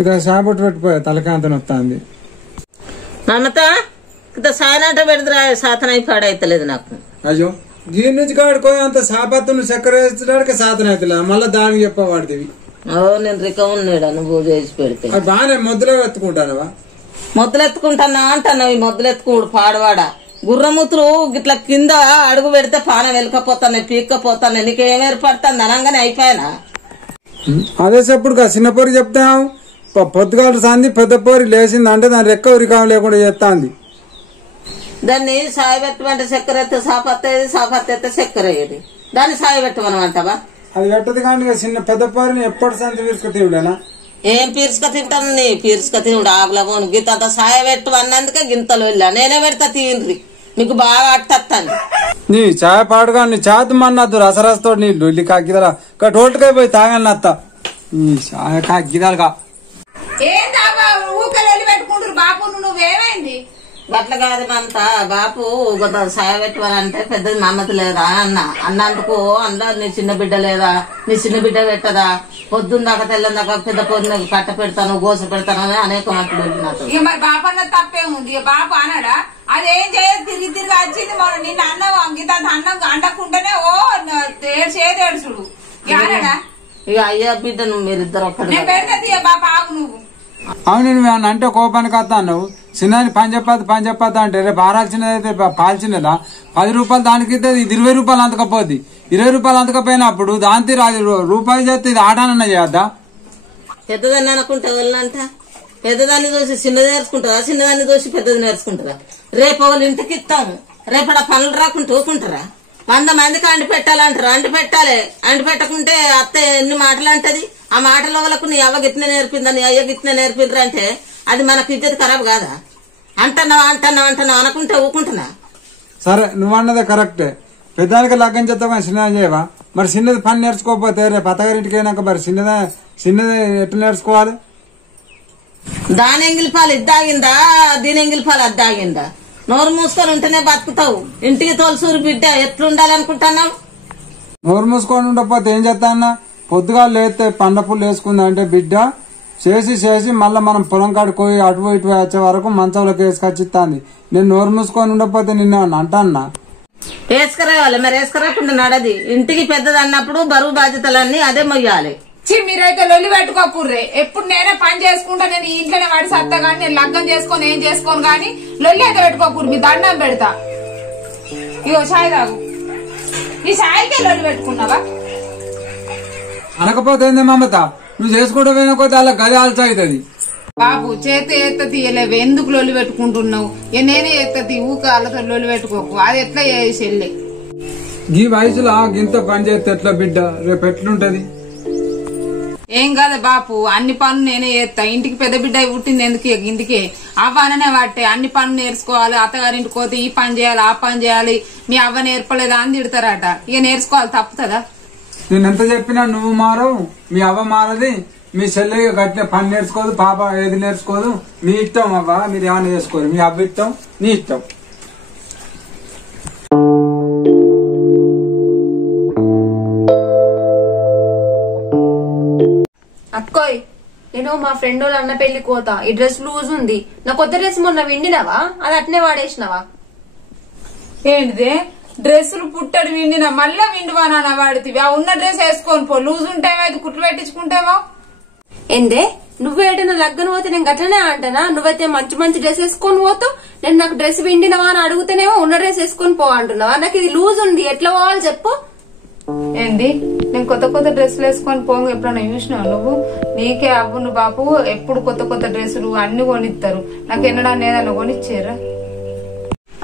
ఇక షాపట్టు పెట్టిపోయా తలకాంత నొత్తాంది. నన్నత ఇంత సాయనాట పెడతారా సాతన పాడైతలేదు నాకు. అయ్యో దీని నుంచి కాడుకోయి అంత సాపత్తును చక్కెర వేసడానికి సాతన అవుతలే మళ్ళీ దానికి చెప్పవాడివి. నేను రిక ఉన్నాడా నువ్వు చేసి పెడితే బాగానే మొద్దులో ఎత్తుకుంటానవా? మొద్దులెత్తుకుంటానా అంటాను. ఈ మొద్దులెత్తుకుడు పాడవాడ గుర్రమూతులు గిట్లా కింద అడుగు పెడితే పానం వెలకపోతాను పీక్కపోతాను. నీకేం ఏర్పడుతుంది అనగానే అయిపోయానా? అదే చెప్పుడు చిన్నపోరి చెప్తావు పొద్దుగాలు సాంది పెద్ద పోరి లేచింది అంటే దాని రెక్క ఉరికాం లేకుండా చేస్తాంది. దాన్ని సాయి పెట్టమంటే చక్కెర ఎత్తే సాపత్తేది సాపత్తే చక్కెర అయ్యేది. దాన్ని సాయి పెట్టమనమంటావా? అది పెట్టదు కానీ చిన్న పెద్ద పోరిని ఎప్పటి సంత తీసుకుతీవుడేనా? ఏం పీర్చుక తింటాను నీ పీర్చుక తిండు ఆకుల పోను గింత సాయ పెట్టు అన్నందుకే గింతలు వెళ్ళా. నేనే పెడతా తీయండి మీకు బాగా అట్టత్తాను. నీ చాయ పాడుగా నీ చాతు మన్నద్దు రసరసతో నీ డొల్లి కాగిదలా టోల్టుకాయ పోయి తాగని అత్త నీ చాయ కాగిదాలుగా పెట్టుకుంటారు. బాపు నువ్వేమైంది? గట్ల కాదు అంతా బాపు సాయ పెట్టవాలంటే పెద్దది మమ్మతి లేదా అన్న అన్నందుకు అందులో నీ చిన్న బిడ్డ లేదా నీ చిన్న బిడ్డ పెట్టదా పొద్దుందాకా తెల్లందాకా పెద్ద పొద్దున కట్ట పెడతాను గోస పెడతాను అని అనేక మాటలు నాకు. ఇక మరి బాపు అన్న తప్పేముంది? ఇక బాపు అనడా? అదేం చేయదు తిరిగి తిరిగి వచ్చింది మొన్న నిన్న అన్నం గీత అన్నం అండకుంటేనే ఓ చేదేడుచుడు అనడా? ఇక అయ్యా బిడ్డ నువ్వు మీరిద్దరు ఒక్కడు నేను పెడతా బాపు ఆగు నువ్వు. అవును నువ్వు అంటే కోపానికి వస్తా అన్నావు. చిన్నది పని చెప్పద్దు అంటే రేపు ఆరాల్సినదైతే పాల్చినదా 10 రూపాయలు దానికి ఇస్తే ఇది 20 రూపాయలు అంతకపోద్ది. 20 రూపాయలు అంతకపోయినప్పుడు దాంతో రూపాయి చేస్తే ఇది ఆడానన్నా చేయద్దా? పెద్దదాన్ని అనుకుంటే వాళ్ళంట పెద్దదాన్ని చూసి చిన్నది నేర్చుకుంటారా చిన్నదాన్ని చూసి పెద్దది నేర్చుకుంటారా? రేపు వాళ్ళు ఇంటికి ఇస్తాము రేపడ పనులు రాకుంటే ఊకుంటారా? 100 మందికి అండి పెట్టాలంటారు. అండి పెట్టాలి. అండి పెట్టకుంటే అత్త ఎన్ని మాటలు అంటది. ఆ మాటల వాళ్ళకు నీ అవ్వ గిట్నే నేర్పిందా నీ అయ్య గిట్నే నేర్పిండ్రు అంటే అది మనకు ఇజ్జత్ ఖరాబ్ కాదా? అంటున్నావు అనుకుంటే ఊకుంటున్నా. సరే నువ్వు అన్నదే కరెక్టే. పెద్దానికి లగ్గం చేస్తావు కానీ చిన్నది చేయవా? మరి చిన్నది పని నేర్చుకోకపోతే రేపు అత్తగారింటికి అయినాక మరి చిన్నది ఎట్లా నేర్చుకోవాలి? దాని ఎంగిలి పాలు ఇద్దాగిందా దీని ఎంగిలి పాలు అద్దాగిందా? నోరు మూసుకొని ఉంటేనే బతుకుతావు. ఇంటికి తోలుసూరు బిడ్డ ఎట్లుండాలనుకుంటున్నావు? నోరు మూసుకొని ఉండకపోతే ఏం చేస్తా అన్న? పొద్దుగా లేస్తే పండ్ల పుల్లు వేసుకుందా అంటే బిడ్డ చేసి మళ్ళీ మనం పొలం కాడుకోయి అటు ఇటు వచ్చే వరకు మంచంలోకి వేసుకొచ్చిస్తాంది. నేను నోరు మూసుకొని ఉండకపోతే నిన్న అంటా వేసుకురావాలి. మరి వేసుకురాకుండా నడది. ఇంటికి పెద్దది అన్నప్పుడు బరువు బాధ్యతలన్నీ అదే మొయ్యాలి. మీరైతే లొల్లి పెట్టుకోపుర్రే. ఎప్పుడు నేనే పని చేసుకుంటా నేను ఇంట్లోనే వాడి సత్తా గాని నేను లగ్గం చేసుకొని ఏం చేసుకోను గాని లొల్లి అయితే పెట్టుకోపుర్రు. మీ దండం పెడతా. ఇగో సాయి తాగు. నీ సాయికే లొల్లి పెట్టుకున్నావా? అనకపోతే ఏంది మమత? నువ్వు చేసుకుంటూ పోయినకపోతే అలా గది ఆల్చవుతుంది. బాబు చేత ఎత్త తీయలేవు ఎందుకు లొల్లి పెట్టుకుంటున్నావు? నేనే ఎత్త తీ ఊక వాళ్ళతో లొల్లి పెట్టుకోకు. అది ఎట్లా చేసేళ్ళే ఈ వయసులో గింత పని చేస్తే ఎట్లా బిడ్డ రేపు ఎట్లుంటది? ఏం కాదు బాపు అన్ని పనులు నేనే చేస్తా. ఇంటికి పెద్ద బిడ్డ పుట్టింది ఎందుకు ఇంటికి అవ్వననే వాటే అన్ని పనులు నేర్చుకోవాలి. అత్తగారింటికి పోతే ఈ పని చేయాలి ఆ పని చేయాలి మీ అవ్వ నేర్పలేదా అని తిడతారట. ఇక నేర్చుకోవాలి తప్పుతుందా? నేను ఎంత చెప్పినా నువ్వు మారవు మీ అవ్వ మారది. మీ చెల్లె గట్టిన పని నేర్చుకోదు పాప ఏది నేర్చుకోదు. మీ ఇష్టం అవ్వ మీరు ఏమైనా చేసుకోరు. మీ అవ్వ ఇష్టం నీ ఇష్టం. అక్కోయ్ నేను మా ఫ్రెండ్ వాళ్ళ అన్న పెళ్లి కోతా. ఈ డ్రెస్ లూజ్ ఉంది. నా కొత్త డ్రెస్ మొన్న విండినవా అది అట్నే వాడేసినవా? ఏంటిదే డ్రెస్సులు పుట్టడు విండిన మళ్ళా విండువానా వాడితివి? ఆ ఉన్న డ్రెస్ వేసుకొని పో. లూజ్ ఉంటామో అది కుట్లు పెట్టించుకుంటామో. ఏందే నువ్వేటైనా లగ్గను పోతే నేను గట్లనే అంటానా? నువ్వైతే మంచి మంచి డ్రెస్ వేసుకొని పోతావు. నేను నాకు డ్రెస్ విండినవా అని అడుగుతానేమో ఉన్న డ్రెస్ వేసుకొని పో అంటున్నావా? నాకు ఇది లూజ్ ఉంది ఎట్లా పోవాలి చెప్పు. ఏంది నేను కొత్త కొత్త డ్రెస్సులు వేసుకొని పోంగ ఎప్పుడన్నా చూసినావు నువ్వు? నీకే అవ్వును బాపు ఎప్పుడు కొత్త కొత్త డ్రెస్సులు అన్ని కొనిస్తారు. నాకు ఎన్నడా నేదన్నా కొనిచ్చారా?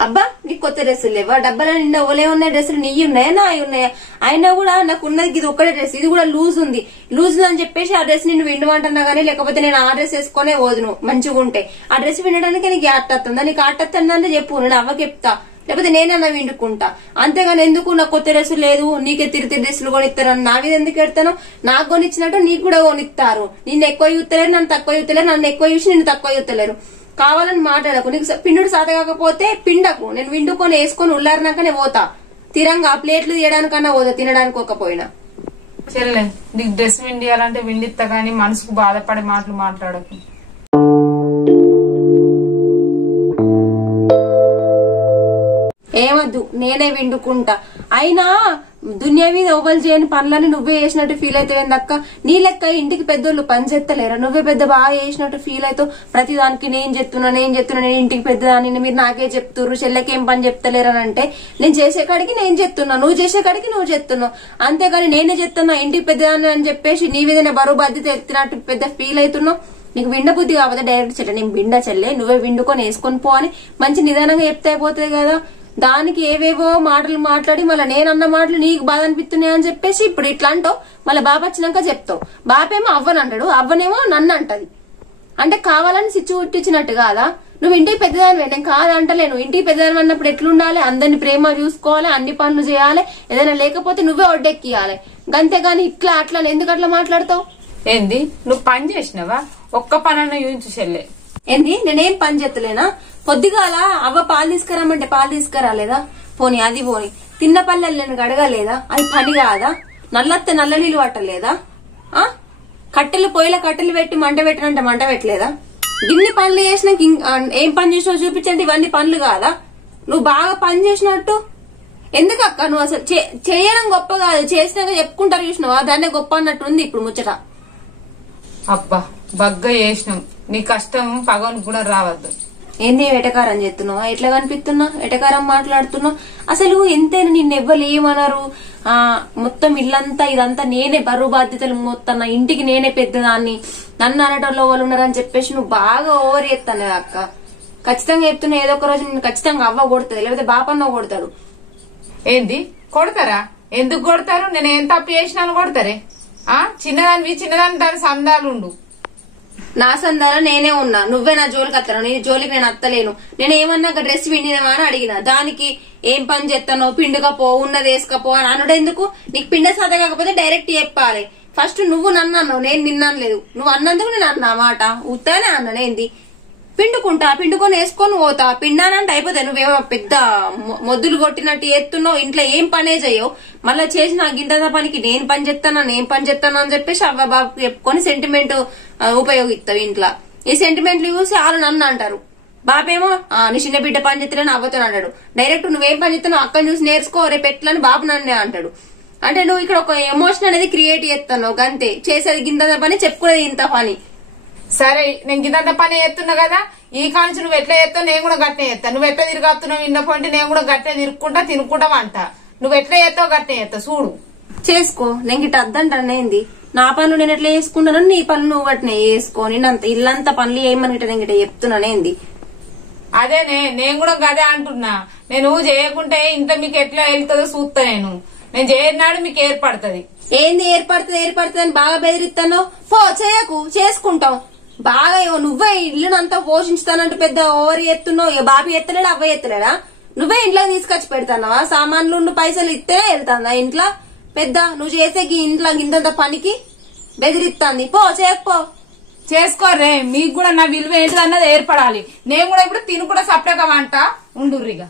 అబ్బా నీకు కొత్త డ్రెస్సులు లేవా? డబ్బాలో నిండా ఓలే ఉన్నాయి డ్రెస్సులు. నీ ఉన్నాయా నా ఉన్నాయా? అయినా కూడా నాకు ఉన్నది ఇది ఒక్కడే డ్రెస్. ఇది కూడా లూజ్ ఉంది. లూజ్ అని చెప్పేసి ఆ డ్రెస్ నిన్ను విండమంటున్నా గానీ లేకపోతే నేను ఆ డ్రెస్ వేసుకునే వదును మంచిగా ఉంటే. ఆ డ్రెస్ వినడానికి నీకు ఆటత్తుందా? నీకు ఆటత్తుందంటే చెప్పు నేను అవ్వకి చెప్తా. లేకపోతే నేనన్నా విండుకుంటా. అంతేగాని ఎందుకు నాకు కొత్త డ్రెస్సు లేదు నీకే తిరిగి డ్రెస్సులు కొనిస్తారని నా మీద ఎందుకు పెడతాను? నాకు కొనిచ్చినట్టు నీకు కూడా కొనిస్తారు. నిన్ను ఎక్కువ చూస్తలేరు నన్ను తక్కువ చూస్తలేరు. నన్ను ఎక్కువ చూసి నిన్ను తక్కువ చూస్తలేరు. కావాలని మాట్లాడకు. నీకు పిండుడు సాత కాకపోతే పిండకు. నేను విండుకొని వేసుకొని ఉల్లారినాక నేను పోతా. తిరంగా ప్లేట్లు తీయడానికన్నా పోతా తినడానికి ఒకపోయినా. చెల్లె నీకు డ్రెస్ విండియాలంటే విండిస్తా కానీ మనసుకు బాధపడే మాటలు మాట్లాడకు. ఏమద్దు, నేనే విండుకుంటా. అయినా దునియా మీద ఓవల్ చేయని పనులని నువ్వే చేసినట్టు ఫీల్ అవుతావు అక్క. నీ లెక్క ఇంటికి పెద్దోళ్ళు పని చేస్తలేరా? నువ్వే పెద్ద బాగా చేసినట్టు ఫీల్ అవుతావు. ప్రతి దానికి నేను చెప్తున్నా నేను ఇంటికి పెద్దదాన్ని, మీరు నాకే చెప్తున్నారు, చెల్లెకేం పని చెప్తలేరని అంటే నేను చేసే కాడికి నేను చెప్తున్నా, నువ్వు చేసే కాడికి నువ్వు చెప్తున్నావు. అంతేగాని నేనే చెప్తున్నా ఇంటికి పెద్దదాన్ని అని చెప్పేసి నీ మీద బరువు బాధ్యత ఎత్తినట్టు పెద్ద ఫీల్ అవుతున్నావు. నీకు విండ బుద్ధి కాకపోతే డైరెక్ట్ చెల్లె నేను విండా చెల్లె, నువ్వే విండుకొని వేసుకొని పో అని మంచి నిదానంగా చెప్తే అయిపోతుంది కదా. దానికి ఏవేవో మాటలు మాట్లాడి మళ్ళీ నేనన్న మాటలు నీకు బాధ అనిపిస్తున్నాయి అని చెప్పేసి ఇప్పుడు ఇట్లా అంటావు. మళ్ళీ బాబు వచ్చినాక చెప్తావు. బాపేమో అవ్వనంటాడు, అవ్వనేమో నన్ను అంటది. అంటే కావాలని సిచ్చు ఉట్టించినట్టు కాదా? నువ్వు ఇంటికి పెద్దదానివే, నేను కాదంటలేను. ఇంటికి పెద్దదాని అన్నప్పుడు ఎట్లుండాలి? అందరిని ప్రేమ చూసుకోవాలి, అన్ని పనులు చేయాలి, ఏదైనా లేకపోతే నువ్వే ఒడ్డెక్కియాలి. అంతేగాని ఇట్లా అట్లా ఎందుకు అట్లా మాట్లాడతావు? ఏంది నువ్వు పని చేసినావా? ఒక్క పనన్న యూయించు చెల్లె. ఏంది నేనేం పని చేస్తలేనా? పొద్దుగాల అవ్వ పాలు తీసుకురామంటే పాలు తీసుకురాలేదా? పోనీ అది పోని తిన్న పల్లెలను అడగలేదా? అది పని కాదా? నల్లత్తే నల్ల నీళ్ళు పట్టలేదా? కట్టెలు పొయ్యిల కట్టెలు పెట్టి మంట పెట్టనంటే మంట పెట్టలేదా? ఇన్ని పనులు చేసినాక ఏం పని చేసినావు చూపించండి. ఇవన్నీ పనులు కాదా? నువ్వు బాగా పని చేసినట్టు ఎందుకక్క? నువ్వు అసలు చేయడం గొప్ప కాదు, చేసినాక చెప్పుకుంటారు చూసినావా, దాన్నే గొప్ప అన్నట్టు ఉంది ఇప్పుడు ముచ్చట. అబ్బా బగ్గ చేసినాం, నీ కష్టం పగవని కూడా రావద్దు. ఏంది ఎటకారం చేస్తున్నావా? ఎట్లా కనిపిస్తున్నా? ఎటకారం మాట్లాడుతున్నావు? అసలు ఎంతైనా నిన్ను ఎవ్వరు ఏమన్నారు? మొత్తం ఇల్లంతా ఇదంతా నేనే బరువు బాధ్యతలు మొత్తం నా ఇంటికి నేనే పెద్దదాన్ని, నన్ను అనటంలో వాళ్ళు ఉన్నారని చెప్పేసి నువ్వు బాగా ఓవర్ చేస్తాను అక్క. ఖచ్చితంగా చెప్తున్నా, ఏదో ఒక రోజు నేను ఖచ్చితంగా అవ్వ కొడుతుంది, లేకపోతే బాపన్న కొడతాడు. ఏంది కొడతారా? ఎందుకు కొడతారు? నేను ఏం తప్పు చేసినాను కొడతారే? చిన్నదాని దాని సందాలుండు. నా సందాలో నేనే ఉన్నా, నువ్వే నా జోలికి వస్తాను. నీ జోలికి నేను అత్తలేను. నేను ఏమన్నా డ్రెస్ పిండినవా అని అడిగినా, దానికి ఏం పని చేస్తానో పిండుకపో ఉన్నది వేసుకపో అని అనుడు ఎందుకు? నీకు పిండ సాధ కాకపోతే డైరెక్ట్ చెప్పాలి. ఫస్ట్ నువ్వు నన్ను అన్నావు, నేను నిన్నాను లేదు. నువ్వు అన్నందుకు నేను అన్నా మాట ఉత్తానే అన్నాను. ఏంది పిండుకుంటా, పిండుకొని వేసుకొని పోతా. పిండానంటే అయిపోతాయి. నువ్వేమో పెద్ద మొద్దులు కొట్టినట్టు ఎత్తున్నావు, ఇంట్లో ఏం పనే చేయవు. మళ్ళా చేసిన గింత పనికి నేను పని చేస్తాను అని చెప్పేసి అవ్వ బాబు చెప్పుకొని సెంటిమెంట్ ఉపయోగిస్తావు ఇంట్లో. ఈ సెంటిమెంట్లు చూసి వాళ్ళు నన్ను అంటారు. బాబేమో నీ చిన్న బిడ్డ పని చేస్తానని అవ్వతో అంటాడు. డైరెక్ట్ నువ్వేం పని చేస్తావు అక్కని చూసి నేర్చుకో, రేపు ఎట్లని బాబు నన్నే అంటాడు. అంటే నువ్వు ఇక్కడ ఒక ఎమోషన్ అనేది క్రియేట్ చేస్తాను అంతే. చేసేది గింత పని, చెప్పుకునేది ఇంత పని. సరే నేను గింత పని చేస్తున్నా కదా, ఈ కాంచి నువ్వు ఎట్లా చేస్తావు నేను కూడా గట్టే చేస్తాను. నువ్వు ఎట్లా తిరిగొస్తున్నావు ఇంట్లో పొంటి, నేను కూడా గట్టే తిరుక్కుంటా తినుకుంటా అంట. నువ్వు ఎట్లా చేస్తావు గట్టే చేస్తావు చూడు. చేసుకో, నేను గిట్ట అద్దంటానేంది? నా పనులు నేను ఎట్లా చేసుకుంటాను, నీ పనులు నువ్వు అట్నే చేసుకో. నేనంత ఇల్లంతా పనులు ఏమని గిట్ట నేను గిట్ట చెప్తున్నానేంది? అదేనే నేను కూడా గదే అంటున్నా. నేను చేయకుంటే ఇంత మీకు ఎట్లా వెళ్తుందో చూస్తా. నేను చేయనాడు మీకు ఏర్పడుతుంది. ఏంది ఏర్పడుతుంది అని బాగా బెదిరిస్తాను. పో చేయకు, చేసుకుంటావు బాగా. నువ్వే ఇల్లునంతా పోషించుతానంటూ పెద్ద ఓవర్ ఎత్తున్నావు. బాబు ఎత్తలేడా, అవ్వ ఎత్తలేడా? నువ్వే ఇంట్లో తీసుకొచ్చి పెడతానవా? సామాన్లు పైసలు ఇస్తేనే వెళ్తాందా ఇంట్లో? పెద్ద నువ్వు చేసే ఇంట్లో ఇంత పనికి బెదిరిస్తాంది. పో చేయకపో. చేసుకోరే, మీకు కూడా నా విలువ ఏంటిదన్నది ఏర్పడాలి. నేను కూడా ఇప్పుడు తిను కూడా సపరేట్గా వంట ఉండుర్రిగా.